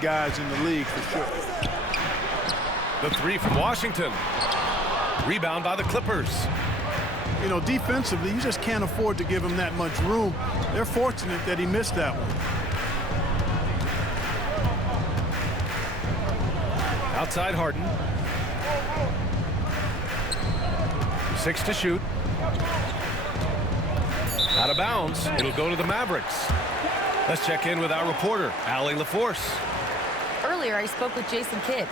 guys in the league for sure. The three from Washington. Rebound by the Clippers. You know, defensively, you just can't afford to give him that much room. They're fortunate that he missed that one. Outside Harden. 6 to shoot. Out of bounds. It'll go to the Mavericks. Let's check in with our reporter, Allie LaForce. Earlier, I spoke with Jason Kidd.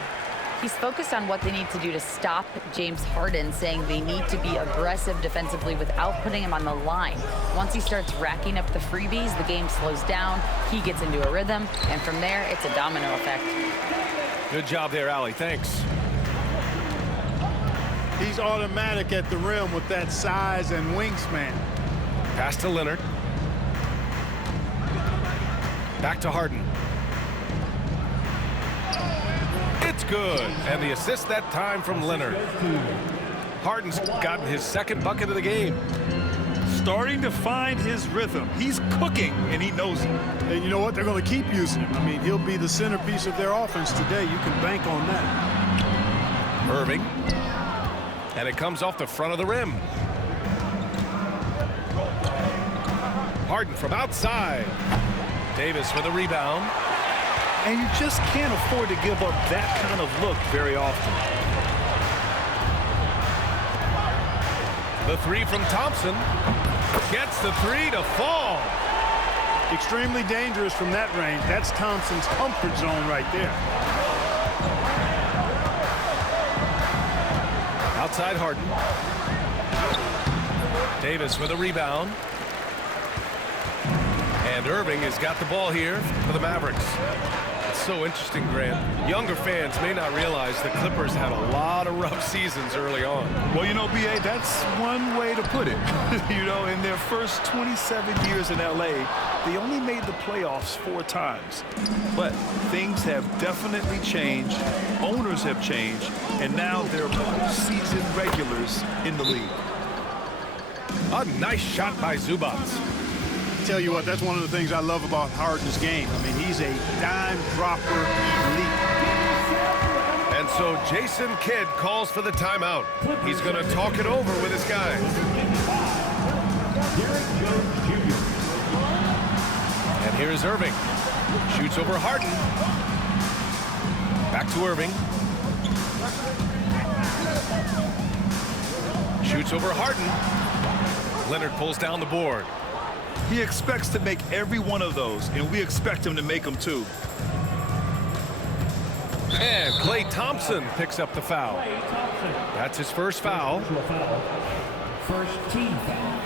He's focused on what they need to do to stop James Harden, saying they need to be aggressive defensively without putting him on the line. Once he starts racking up the freebies, the game slows down, he gets into a rhythm, and from there, it's a domino effect. Good job there, Allie. Thanks. He's automatic at the rim with that size and wingspan. Pass to Leonard. Back to Harden. It's good. And the assist that time from Leonard. Harden's gotten his second bucket of the game. Starting to find his rhythm. He's cooking, and he knows it. And you know what? They're going to keep using him. I mean, he'll be the centerpiece of their offense today. You can bank on that. Irving. And it comes off the front of the rim. Harden from outside. Davis with a rebound. And you just can't afford to give up that kind of look very often. The three from Thompson. Gets the three to fall. Extremely dangerous from that range. That's Thompson's comfort zone right there. Outside Harden. Davis with a rebound. And Irving has got the ball here for the Mavericks. It's so interesting, Grant. Younger fans may not realize the Clippers had a lot of rough seasons early on. Well, you know, B.A., that's one way to put it. You know, in their first 27 years in L.A., they only made the playoffs 4 times. But things have definitely changed. Owners have changed. And now they're postseason regulars in the league. A nice shot by Zubats. Tell you what, that's one of the things I love about Harden's game. I mean, he's a dime dropper elite. And so Jason Kidd calls for the timeout. He's going to talk it over with his guys. And here's Irving. Shoots over Harden. Back to Irving. Shoots over Harden. Leonard pulls down the board. He expects to make every one of those, and we expect him to make them too. And Klay Thompson picks up the foul. That's his first foul. First team foul.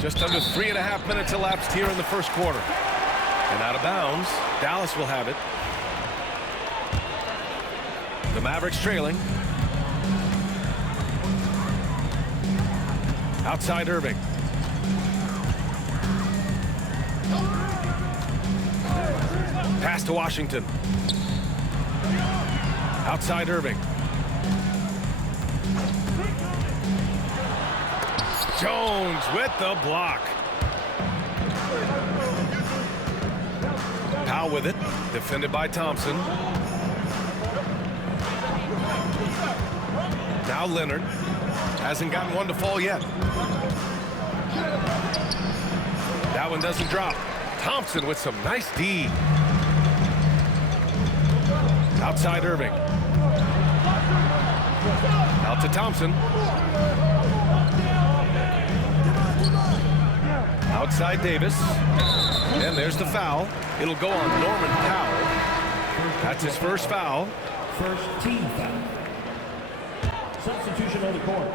Just under 3.5 minutes elapsed here in the first quarter. And out of bounds, Dallas will have it. The Mavericks trailing. Outside Irving. Pass to Washington. Outside Irving. Jones with the block. Powell with it. Defended by Thompson. Now Leonard. Hasn't gotten one to fall yet. That one doesn't drop. Thompson with some nice D. Outside Irving. Out to Thompson. Outside Davis. And there's the foul. It'll go on Norman Powell. That's his first foul. First team foul. Substitution on the court.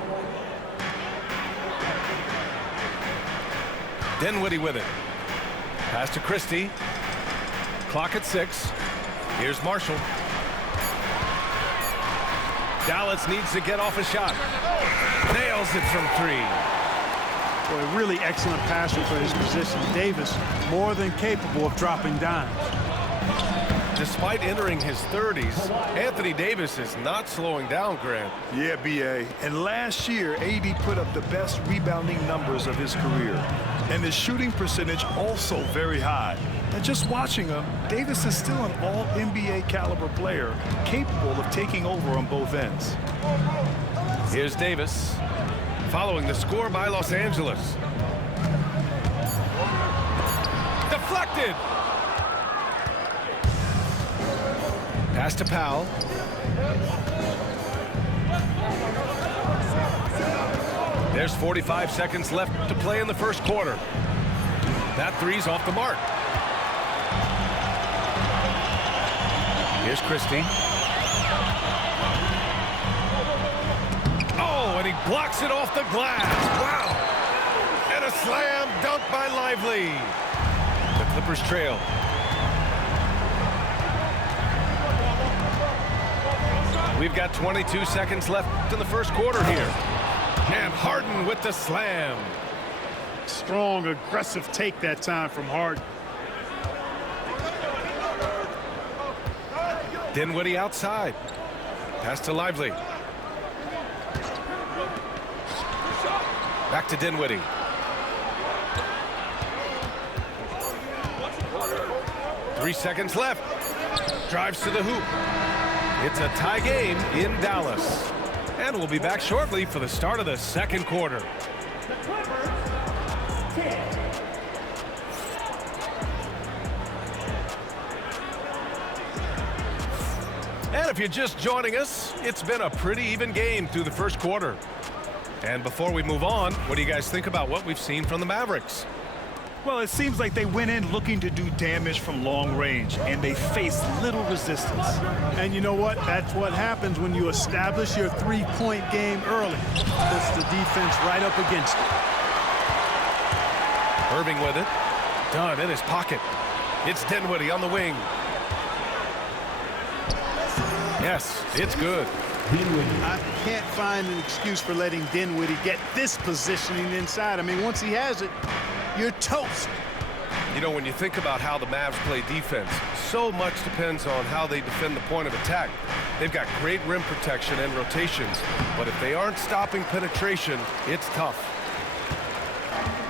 Dinwiddie with it. Pass to Christie. Clock at 6. Here's Marshall. Dallas needs to get off a shot. Nails it from 3. Boy, really excellent passer for his position. Davis, more than capable of dropping dimes. Despite entering his 30s, Anthony Davis is not slowing down, Grant. Yeah, B.A. And last year, AD put up the best rebounding numbers of his career. And his shooting percentage also very high. And just watching him, Davis is still an all-NBA caliber player, capable of taking over on both ends. Here's Davis, following the score by Los Angeles. Deflected. Pass to Powell. There's 45 seconds left to play in the first quarter. That three's off the mark. Here's Christie. Oh, and he blocks it off the glass. Wow. And a slam dunk by Lively. The Clippers trail. We've got 22 seconds left in the first quarter here. And Harden with the slam. Strong, aggressive take that time from Harden. Dinwiddie outside. Pass to Lively. Back to Dinwiddie. Three seconds left. Drives to the hoop. It's a tie game in Dallas. And we'll be back shortly for the start of the second quarter. And if you're just joining us, it's been a pretty even game through the first quarter. And before we move on, what do you guys think about what we've seen from the Mavericks? Well, it seems like they went in looking to do damage from long range, and they faced little resistance. And you know what? That's what happens when you establish your three-point game early. Puts the defense right up against it. Irving with it. Done in his pocket. It's Dinwiddie on the wing. Yes, it's good. I can't find an excuse for letting Dinwiddie get this positioning inside. I mean, once he has it, you're toast. You know, when you think about how the Mavs play defense, so much depends on how they defend the point of attack. They've got great rim protection and rotations, but if they aren't stopping penetration, it's tough.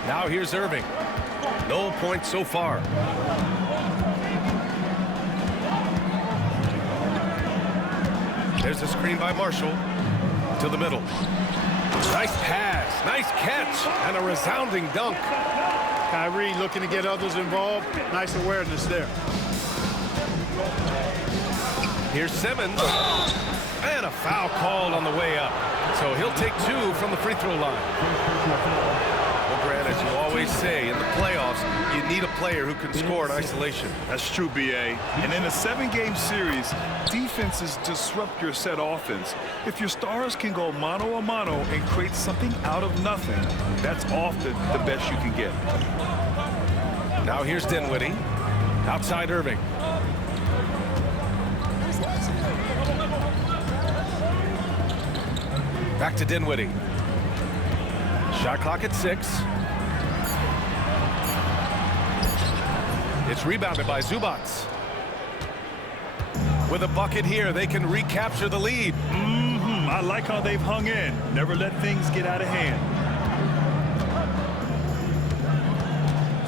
Now here's Irving. No points so far. There's a screen by Marshall to the middle. Nice pass, nice catch, and a resounding dunk. Kyrie looking to get others involved. Nice awareness there. Here's Simmons. And a foul called on the way up. So he'll take two from the free throw line. Well, Grant, as you always say, in the playoffs, you need a player who can score in isolation. That's true, B.A. And in a 7-game series, defenses disrupt your set offense. If your stars can go mano-a-mano and create something out of nothing, that's often the best you can get. Now here's Dinwiddie. Outside Irving. Back to Dinwiddie. Shot clock at 6. It's rebounded by Zubats. With a bucket here, they can recapture the lead. I like how they've hung in. Never let things get out of hand.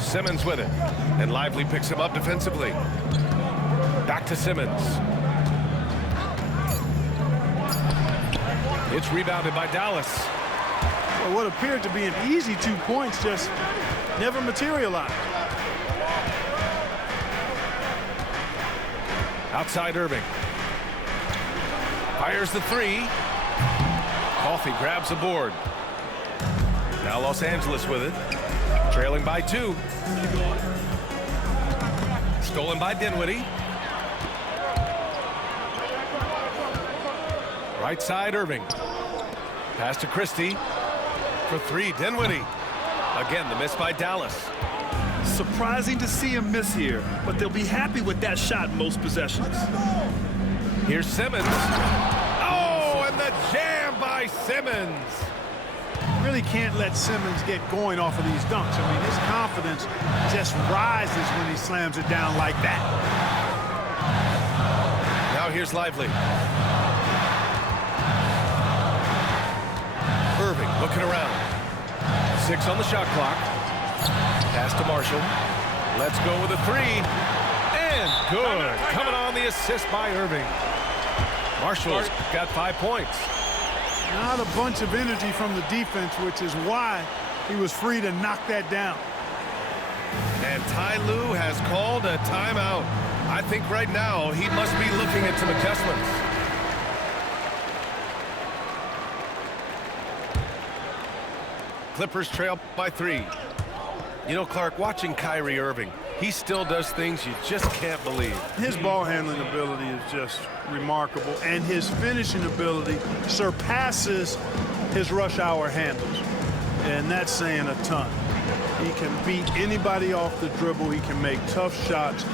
Simmons with it. And Lively picks him up defensively. Back to Simmons. It's rebounded by Dallas. Well, what appeared to be an easy 2 points just never materialized. Outside Irving. Fires the three. Coffey grabs the board. Now Los Angeles with it. Trailing by 2. Stolen by Dinwiddie. Right side Irving. Pass to Christie. For 3, Dinwiddie. Again, the miss by Dallas. Surprising to see him miss here, but they'll be happy with that shot most possessions. Here's Simmons. Oh, and the jam by Simmons. Really can't let Simmons get going off of these dunks. I mean, his confidence just rises when he slams it down like that. Now here's Lively. Irving looking around. 6 on the shot clock. Pass to Marshall. Let's go with a three. And good. Coming on the assist by Irving. Marshall's got 5 points. Not a bunch of energy from the defense, which is why he was free to knock that down. And Ty Lue has called a timeout. I think right now he must be looking at some adjustments. Clippers trail by 3. You know, Clark, watching Kyrie Irving, he still does things you just can't believe. His ball handling ability is just remarkable, and his finishing ability surpasses his rush hour handles. And that's saying a ton. He can beat anybody off the dribble. He can make tough shots.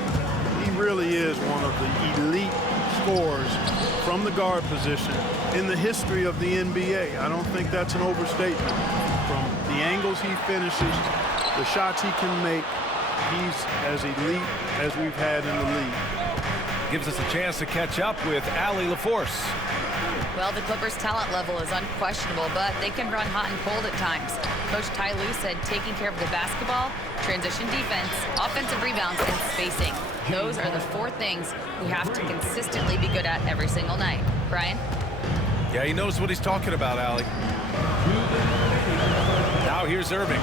He really is one of the elite scorers from the guard position in the history of the NBA. I don't think that's an overstatement. From the angles he finishes, the shots he can make, he's as elite as we've had in the league. Gives us a chance to catch up with Allie LaForce. Well, the Clippers' talent level is unquestionable, but they can run hot and cold at times. Coach Ty Lue said taking care of the basketball, transition defense, offensive rebounds, and spacing. Those are the 4 things we have to consistently be good at every single night. Brian? Yeah, he knows what he's talking about, Allie. Now here's Irving.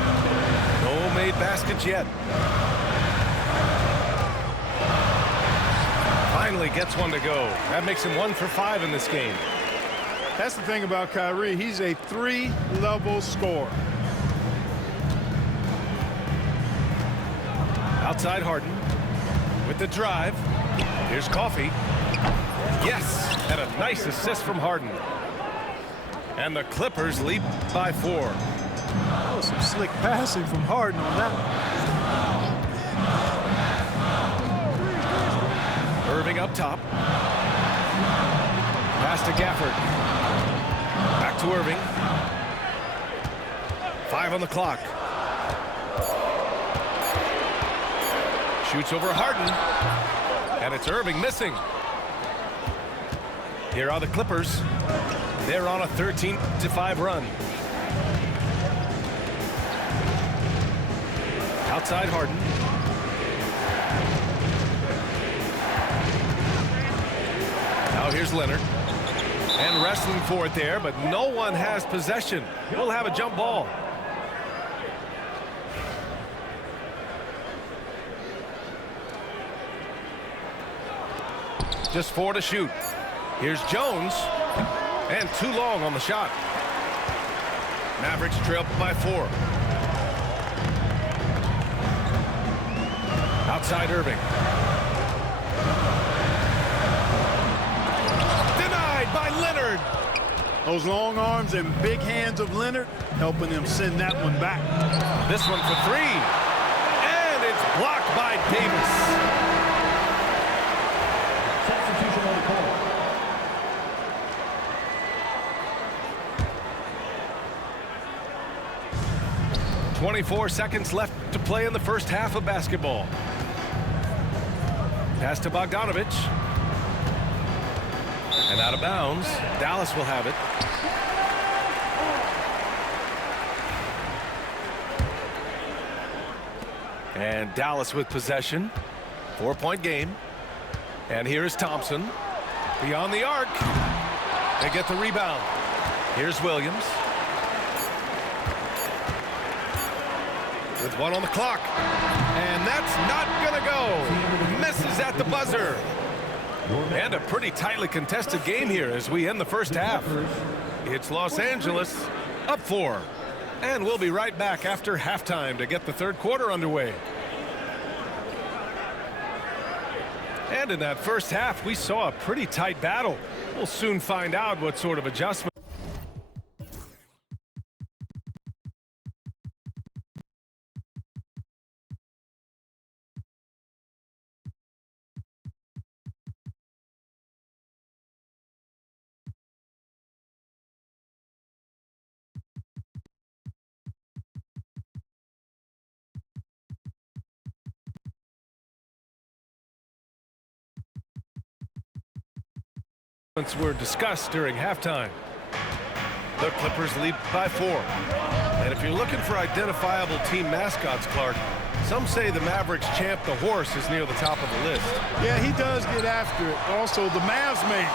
No made baskets yet. Finally gets one to go. That makes him 1 for 5 in this game. That's the thing about Kyrie. He's a 3-level scorer. Outside Harden with the drive. Here's Coffee. Yes, and a nice assist from Harden. And the Clippers lead by 4. Oh, some slick passing from Harden on that one. Irving up top. Pass to Gafford. Back to Irving. 5 on the clock. Shoots over Harden. And it's Irving missing. Here are the Clippers. They're on a 13-5 run. Outside Harden. Now here's Leonard. And wrestling for it there, but no one has possession. We'll have a jump ball. Just 4 to shoot. Here's Jones. And too long on the shot. Mavericks trail by 4. Outside Irving. Denied by Leonard. Those long arms and big hands of Leonard helping him send that one back. This one for 3. And it's blocked by Davis. Substitution on the court. 24 seconds left to play in the first half of basketball. Pass to Bogdanovich. And out of bounds. Dallas will have it. And Dallas with possession. 4-point game. And here is Thompson. Beyond the arc. They get the rebound. Here's Williams. With 1 on the clock. And that's not going to go. Misses at the buzzer. And a pretty tightly contested game here as we end the first half. It's Los Angeles up 4. And we'll be right back after halftime to get the third quarter underway. And in that first half, we saw a pretty tight battle. We'll soon find out what sort of adjustment. Were discussed during halftime. The Clippers lead by 4. And if you're looking for identifiable team mascots, Clark, some say the Mavericks champ, the horse, is near the top of the list. Yeah, he does get after it. Also, the Mavs man.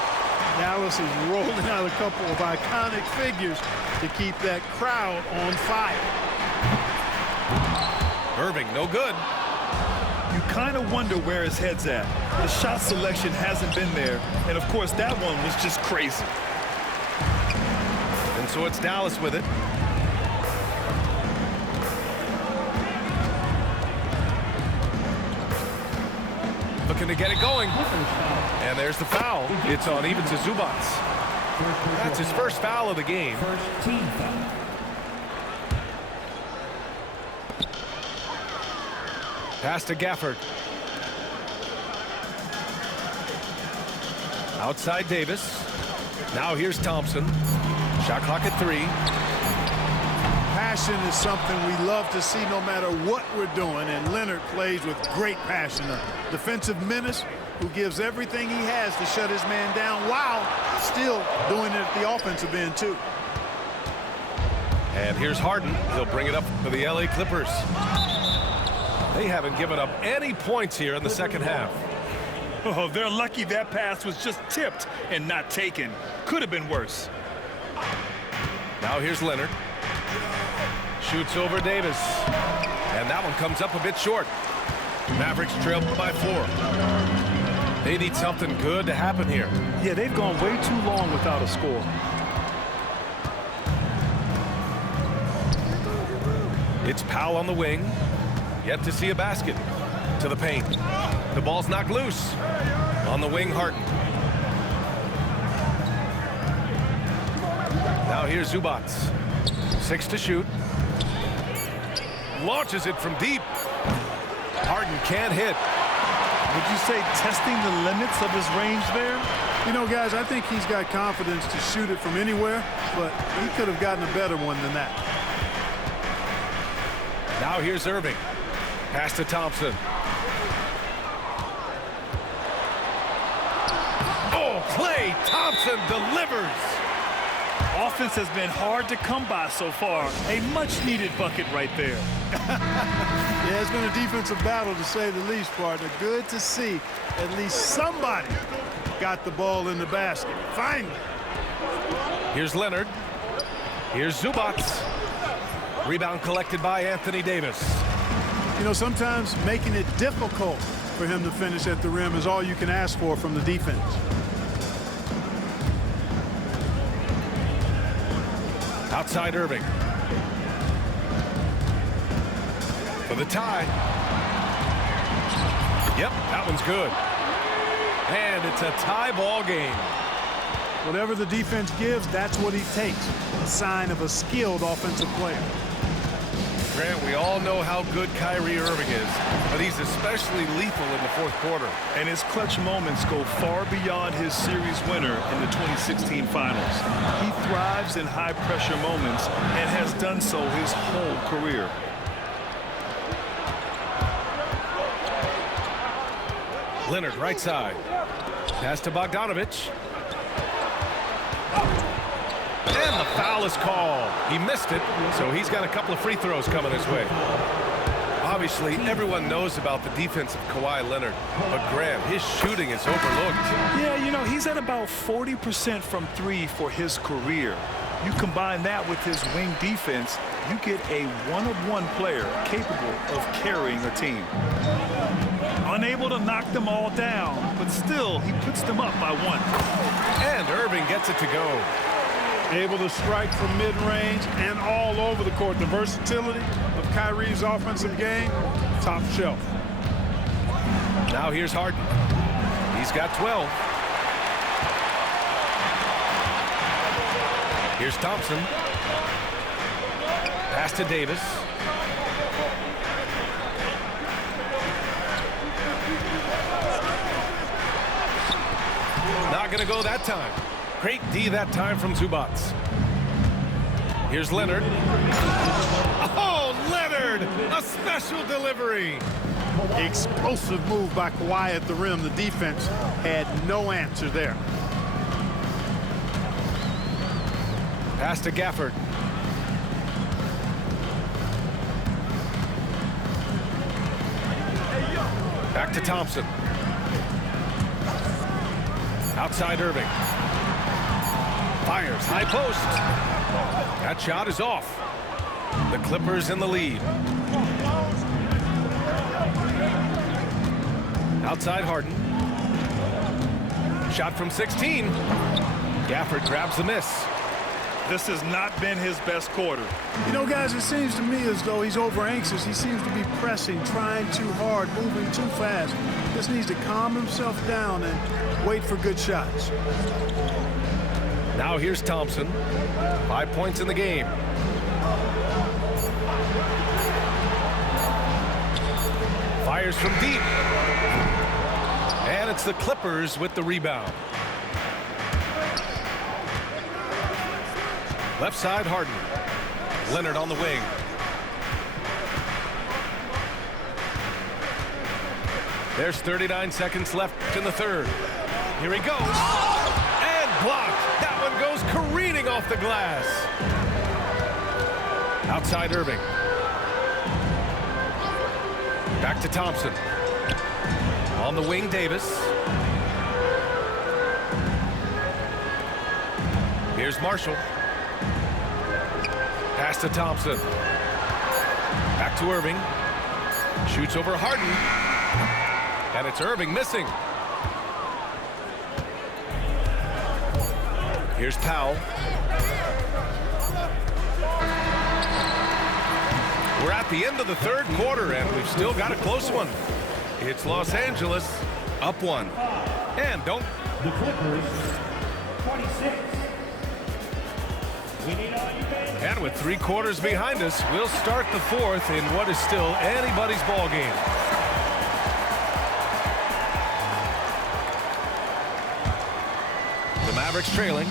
Dallas is rolling out a couple of iconic figures to keep that crowd on fire. Irving, no good. You kind of wonder where his head's at. The shot selection hasn't been there, and of course that one was just crazy. And so it's Dallas with it. Looking to get it going. And there's the foul. It's on even to Zubats. That's his first foul of the game. First team foul. Pass to Gafford. Outside Davis. Now here's Thompson. Shot clock at 3. Passion is something we love to see no matter what we're doing, and Leonard plays with great passion. A defensive menace who gives everything he has to shut his man down while still doing it at the offensive end too. And here's Harden. He'll bring it up for the LA Clippers. They haven't given up any points here in the second half. Oh, they're lucky that pass was just tipped and not taken. Could have been worse. Now here's Leonard. Shoots over Davis. And that one comes up a bit short. Mavericks trail by 4. They need something good to happen here. Yeah, they've gone way too long without a score. It's Powell on the wing. Yet to see a basket. To the paint. The ball's knocked loose. On the wing, Harden. Now here's Zubats. 6 to shoot. Launches it from deep. Harden can't hit. Would you say testing the limits of his range there? You know, guys, I think he's got confidence to shoot it from anywhere, but he could have gotten a better one than that. Now here's Irving. Pass to Thompson. Oh, Klay Thompson delivers. Offense has been hard to come by so far. A much-needed bucket right there. Yeah, it's been a defensive battle to say the least, partner. Good to see at least somebody got the ball in the basket. Finally. Here's Leonard. Here's Zubats. Rebound collected by Anthony Davis. You know, sometimes making it difficult for him to finish at the rim is all you can ask for from the defense. Outside Irving. For the tie. Yep, that one's good. And it's a tie ball game. Whatever the defense gives, that's what he takes. A sign of a skilled offensive player. Grant, we all know how good Kyrie Irving is, but he's especially lethal in the fourth quarter. And his clutch moments go far beyond his series winner in the 2016 finals. He thrives in high-pressure moments and has done so his whole career. Leonard, right side. Pass to Bogdanovich. And the foul is called. He missed it, so he's got a couple of free throws coming his way. Obviously, everyone knows about the defense of Kawhi Leonard, but Grant, his shooting is overlooked. Yeah, you know, he's at about 40% from 3 for his career. You combine that with his wing defense, you get a one-of-one player capable of carrying a team. Unable to knock them all down, but still, he puts them up by 1. And Irving gets it to go. Able to strike from mid-range and all over the court. The versatility of Kyrie's offensive game, top shelf. Now here's Harden. He's got 12. Here's Thompson. Pass to Davis. Not going to go that time. Great D that time from Zubats. Here's Leonard. Oh, Leonard! A special delivery. Explosive move by Kawhi at the rim. The defense had no answer there. Pass to Gafford. Back to Thompson. Outside Irving. Fires, high post. That shot is off. The Clippers in the lead. Outside Harden. Shot from 16. Gafford grabs the miss. This has not been his best quarter. You know, guys, it seems to me as though he's over anxious. He seems to be pressing, trying too hard, moving too fast. Just needs to calm himself down and wait for good shots. Now here's Thompson. 5 points in the game. Fires from deep. And it's the Clippers with the rebound. Left side, Harden. Leonard on the wing. There's 39 seconds left in the third. Here he goes. And blocked. That one goes careening off the glass. Outside Irving. Back to Thompson. On the wing, Davis. Here's Marshall. Pass to Thompson. Back to Irving. Shoots over Harden. And it's Irving missing. Here's Powell. We're at the end of the third quarter, and we've still got a close one. It's Los Angeles up 1. And don't. The Clippers, 26. We need all you fans. And with 3 quarters behind us, we'll start the fourth in what is still anybody's ball game. The Mavericks trailing.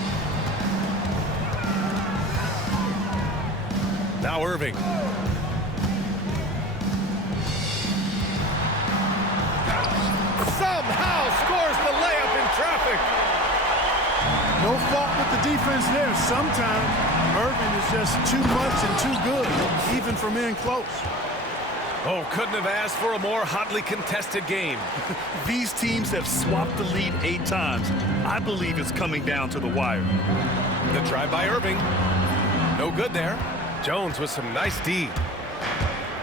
Now Irving. Somehow scores the layup in traffic. No fault with the defense there. Sometimes Irving is just too much and too good, even from in close. Oh, couldn't have asked for a more hotly contested game. These teams have swapped the lead 8 times. I believe it's coming down to the wire. The try by Irving. No good there. Jones with some nice D.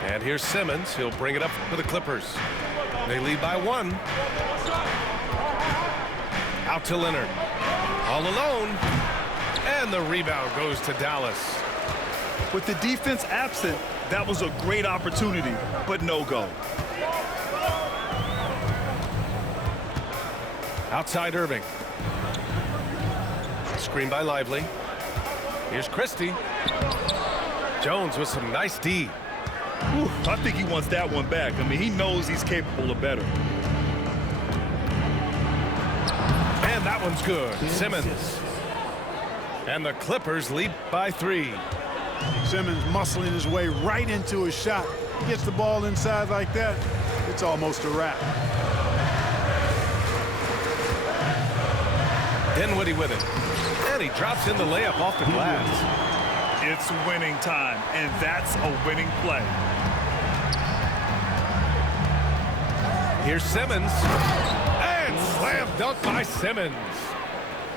And here's Simmons. He'll bring it up for the Clippers. They lead by 1. Out to Leonard. All alone. And the rebound goes to Dallas. With the defense absent, that was a great opportunity, but no go. Outside Irving. Screen by Lively. Here's Christie. Jones with some nice D. Whew, I think he wants that one back. I mean, he knows he's capable of better. And that one's good. Simmons. And the Clippers lead by 3. Simmons muscling his way right into his shot. Gets the ball inside like that, it's almost a wrap. Dinwiddie with it. And he drops in the layup off the glass. It's winning time, and that's a winning play. Here's Simmons. And slam dunk by Simmons.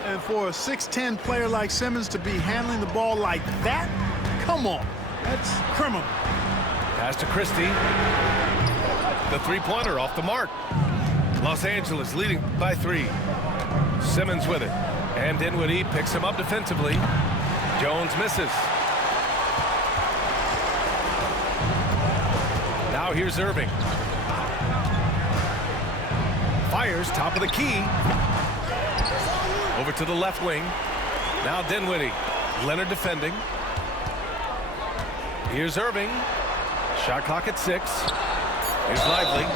And for a 6'10" player like Simmons to be handling the ball like that, come on, that's criminal. Pass to Christie. The three-pointer off the mark. Los Angeles leading by 3. Simmons with it. And Dinwiddie picks him up defensively. Jones misses. Now here's Irving. Fires top of the key. Over to the left wing. Now Dinwiddie. Leonard defending. Here's Irving. Shot clock at 6. Here's Lively.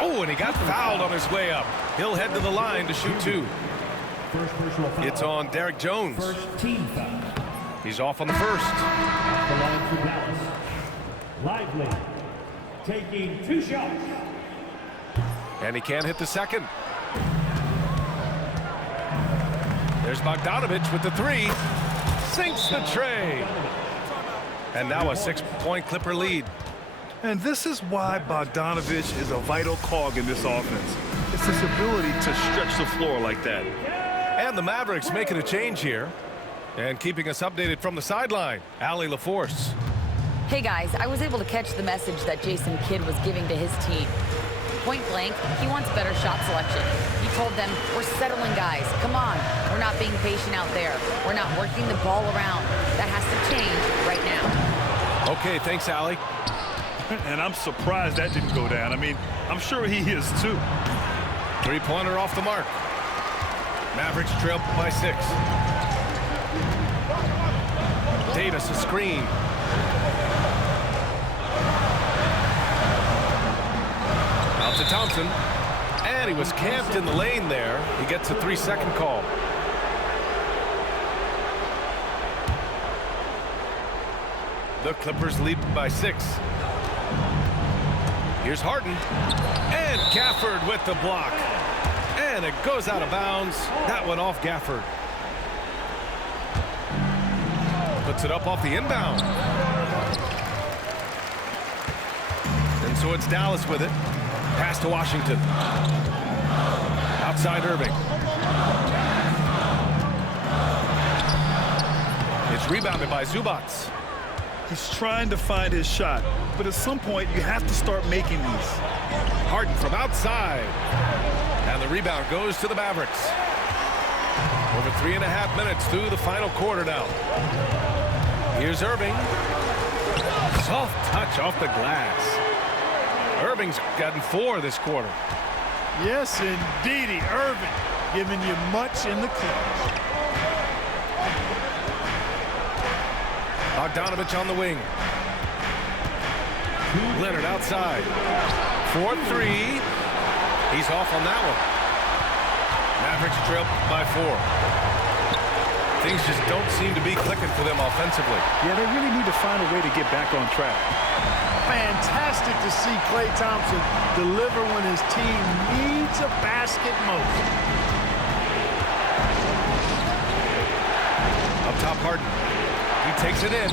Oh, and he got fouled on his way up. He'll head to the line to shoot 2. First personal foul. It's on Derek Jones. First team foul. He's off on the first. The line for Dallas. Lively taking 2 shots. And he can't hit the second. There's Bogdanovich with the 3. Sinks the tray. And now a 6-point Clipper lead. And this is why Bogdanovich is a vital cog in this offense. It's his ability to stretch the floor like that. And the Mavericks making a change here. And keeping us updated from the sideline, Allie LaForce. Hey guys, I was able to catch the message that Jason Kidd was giving to his team. Point blank, he wants better shot selection. He told them, we're settling guys. Come on, we're not being patient out there. We're not working the ball around. That has to change right now. Okay, thanks, Allie. And I'm surprised that didn't go down. I mean, I'm sure he is too. Three-pointer off the mark. Mavericks trail by 6. Davis a screen. Out to Thompson. And he was camped in the lane there. He gets a 3-second call. The Clippers lead by 6. Here's Harden. And Gafford with the block. And it goes out of bounds. That went off Gafford. Puts it up off the inbound. And so it's Dallas with it. Pass to Washington. Outside Irving. It's rebounded by Zubats. He's trying to find his shot, but at some point you have to start making these. Harden from outside. And the rebound goes to the Mavericks. Over 3.5 minutes through the final quarter now. Here's Irving. Soft touch off the glass. Irving's gotten 4 this quarter. Yes, indeedy. Irving giving you much in the clutch. Bogdanovich on the wing. Leonard outside. 4-3. He's off on that one. Mavericks trail by 4. Things just don't seem to be clicking for them offensively. Yeah, they really need to find a way to get back on track. Fantastic to see Klay Thompson deliver when his team needs a basket most. Up top, Harden. He takes it in.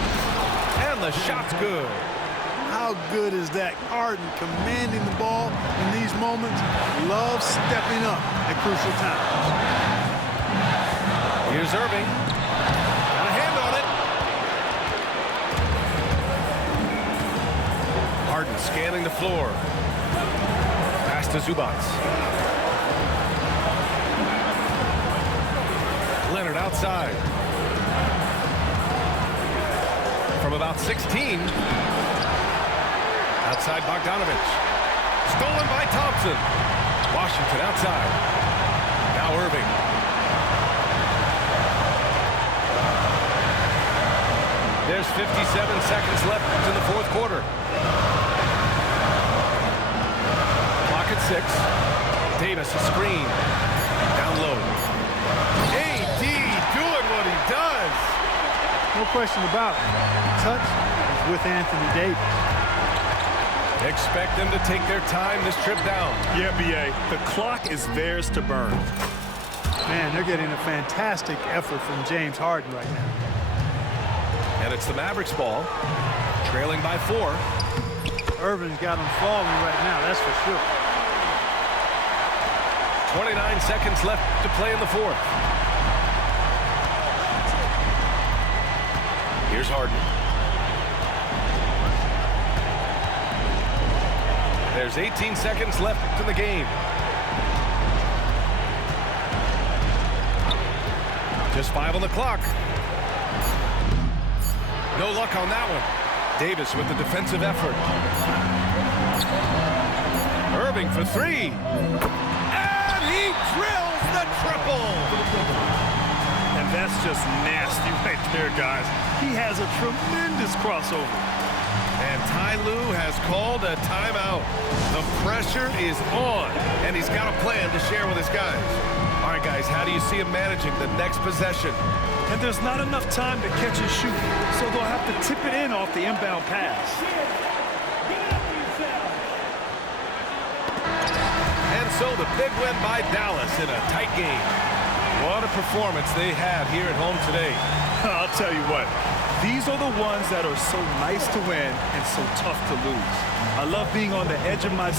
And the shot's good. How good is that? Harden commanding the ball in these moments. Love stepping up at crucial times. Here's Irving. Got a hand on it. Harden scanning the floor. Pass to Zubats. Leonard outside. From about 16. Outside Bogdanovich. Stolen by Thompson. Washington outside. Now Irving. There's 57 seconds left in the fourth quarter. Clock at 6. Davis a screen. Down low. AD doing what he does. No question about it. Touch is with Anthony Davis. Expect them to take their time this trip down. Yeah, B.A., the clock is theirs to burn. Man, they're getting a fantastic effort from James Harden right now. And it's the Mavericks ball, trailing by 4. Irving's got them falling right now, that's for sure. 29 seconds left to play in the fourth. Here's Harden. There's 18 seconds left in the game. Just 5 on the clock. No luck on that one. Davis with the defensive effort. Irving for 3. And he drills the triple. And that's just nasty right there, guys. He has a tremendous crossover. And Ty Lue has called a timeout. The pressure is on, and he's got a plan to share with his guys. All right, guys, how do you see him managing the next possession? And there's not enough time to catch and shoot, so they'll have to tip it in off the inbound pass. And so the big win by Dallas in a tight game. What a performance they had here at home today. I'll tell you what, these are the ones that are so nice to win and so tough to lose. I love being on the edge of my